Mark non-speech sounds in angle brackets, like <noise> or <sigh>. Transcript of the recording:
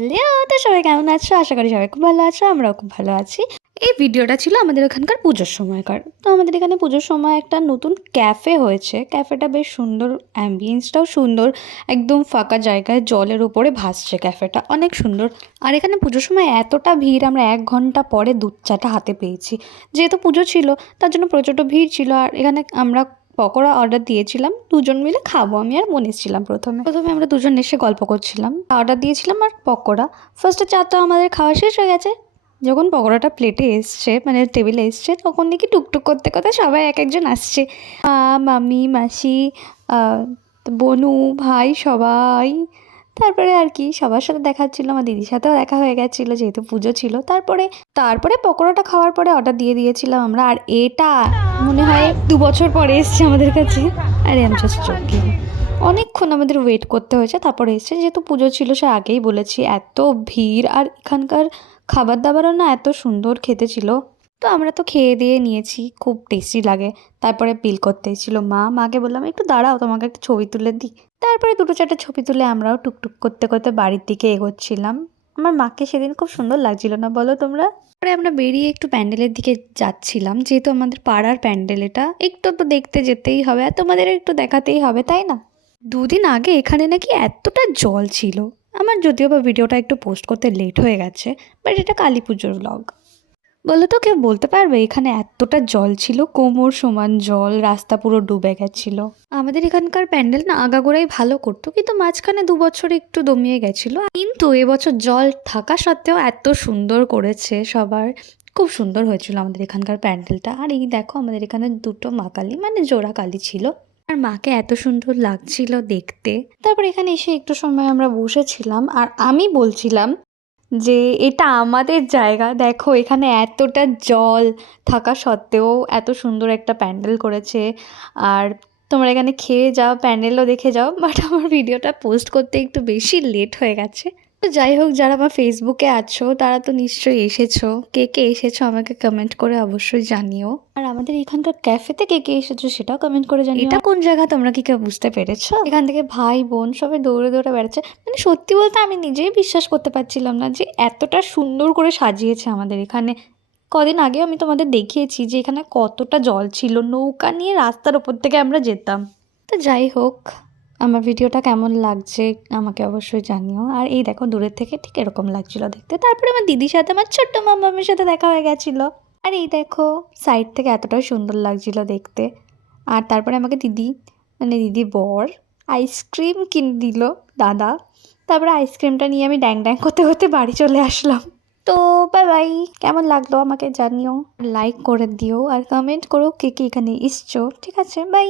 Hello, তো সবাই কেমন আছো? আশা করি সবাই খুব ভালো আছো, আমরাও খুব ভালো আছি। এই ভিডিওটা ছিল আমাদের ওখানকার পুজোর সময়কার। তো আমাদের এখানে পুজোর সময় একটা নতুন ক্যাফে হয়েছে। ক্যাফেটা বেশ সুন্দর, অ্যাম্বিয়েন্সটাও সুন্দর, একদম ফাঁকা জায়গায় জলের উপরে ভাসছে ক্যাফেটা, অনেক সুন্দর। আর এখানে পুজোর সময় এতটা ভিড়, আমরা এক ঘণ্টা পরে দুধ চাটা হাতে পেয়েছি। যেহেতু পুজো ছিল, তার জন্য প্রচণ্ড ভিড় ছিল, আর এখানে আমরা পকোড়া অর্ডার দিয়েছিলাম, দুজন মিলে খাব, আমি আর মনে ছিলাম প্রথমে। প্রথমে আমরা দুজন এসে গল্প করছিলাম অর্ডার দিয়েছিলাম আর পকোড়া। ফার্স্টে চাটা আমাদের খাওয়া শেষ হয়ে গেছে। যখন পকোড়াটা প্লেটে এসছে মানে টেবিলে এসছে, তখন দেখি টুকটুক করতে করতে সবাই এক একজন আসছে। মামি, মাসি বনু, ভাই, সবাই তারপরে আর কি সবার সাথে দেখা হচ্ছিল, আমার দিদির সাথেও দেখা হয়ে গেছিল যেহেতু পুজো ছিল। তারপরে তারপরে পকোড়াটা খাওয়ার পরে অর্ডার দিয়ে দিয়েছিলাম আমরা, আর এটা মনে হয় দু বছর পরে এসছে আমাদের কাছে। আরে, আমি জাস্ট জোকিং অনেকক্ষণ আমাদের ওয়েট করতে হয়েছে, তারপরে এসছে। যেহেতু পুজো ছিল, সে আগেই বলেছি, এত ভিড়, আর এখানকার খাবার দাবারও না এত সুন্দর খেতে ছিল। তো আমরা তো খেয়ে দিয়ে নিয়েছি, খুব টেস্টি লাগে। তারপরে বিল করতে এসেছিল মা, মাকে বললাম, একটু দাঁড়াও, তোমাকে একটা ছবি তুলে দিই। তারপরে দুটো চারটে ছবি তুলে আমরাও টুকটুক করতে করতে বাড়ির দিকে এগোচ্ছিলাম। আমার মাকে সেদিন খুব সুন্দর লাগছিল না, বলো তোমরা? পরে আমরা বেরিয়ে একটু প্যান্ডেলের দিকে যাচ্ছিলাম, যেহেতু আমাদের পাড়ার প্যান্ডেল এটা। একটু তো দেখতে যেতেই হবে, আর তোমাদের একটু দেখাতেই হবে, তাই না? দুদিন আগে এখানে নাকি এতটা জল ছিল। আমার যদিও বা ভিডিওটা একটু পোস্ট করতে লেট হয়ে গেছে বাট এটা কালী পুজোর ব্লগ বলো তো, কেউ বলতে পারবে? এখানে এতটা জল ছিল, কোমর সমান জল, রাস্তা পুরো ডুবে গেছিল। আমাদের এখানকার প্যান্ডেল না আগাগোড়াই ভালো করতো, কিন্তু মাঝখানে দু বছর একটু দমিয়ে গেছিল। কিন্তু এবছর জল থাকা সত্ত্বেও এত সুন্দর করেছে সবার। খুব সুন্দর হয়েছিল আমাদের এখানকার প্যান্ডেলটা। আর এই দেখো, আমাদের এখানে দুটো মা কালী মানে জোড়া কালী ছিল। আর মাকে এত সুন্দর লাগছিল দেখতে। তারপর এখানে এসে একটু সময় আমরা বসেছিলাম। আর আমি বলছিলাম যে এটা আমাদের জায়গা। দেখো, এখানে এতটা জল থাকা সত্ত্বেও এত সুন্দর একটা প্যান্ডেল করেছে। আর তোমরা এখানে খেয়ে যাও, প্যান্ডেলও দেখে যাও <laughs> বাট আমার ভিডিওটা পোস্ট করতে একটু বেশি লেট হয়ে গেছে। তো যাই হোক যারা আমার ফেসবুকে আছো তারা তো নিশ্চয়ই এসেছ। কে কে এসেছ আমাকে কমেন্ট করে অবশ্যই জানিও। আর আমাদের এখানকার ক্যাফেতে কে কে এসেছ সেটাও কমেন্ট করে জানিও। এটা কোন জায়গা তোমরা কি কেউ বুঝতে পেরেছ? এখান থেকে ভাই বোন সবাই দৌড়ে দৌড়ে বেড়াচ্ছে। মানে সত্যি বলতে আমি নিজেই বিশ্বাস করতে পারছিলাম না যে এতটা সুন্দর করে সাজিয়েছে আমাদের এখানে। কদিন আগে আমি তোমাদের দেখিয়েছি যে এখানে কতটা জল ছিল নৌকা নিয়ে রাস্তার ওপর থেকে আমরা যেতাম। তো যাই হোক আমার ভিডিওটা কেমন লাগছে আমাকে অবশ্যই জানিও। আর এই দেখো, দূরের থেকে ঠিক এরকম লাগছিল দেখতে। তারপরে আমার দিদির সাথে, আমার ছোট্ট মামামের সাথে দেখা হয়ে গেছিল। আর এই দেখো সাইড থেকে এতটাই সুন্দর লাগছিল দেখতে। আর তারপরে আমাকে দিদি মানে দিদি বর আইসক্রিম কিনে দিল, দাদা। তারপরে আইসক্রিমটা নিয়ে আমি ড্যাং ড্যাং করতে করতে বাড়ি চলে আসলাম। তো বাই বাই কেমন লাগল আমাকে জানিও। লাইক করে দিও, আর কমেন্ট করো কে কে এখানে এসছো, ঠিক আছে? বাই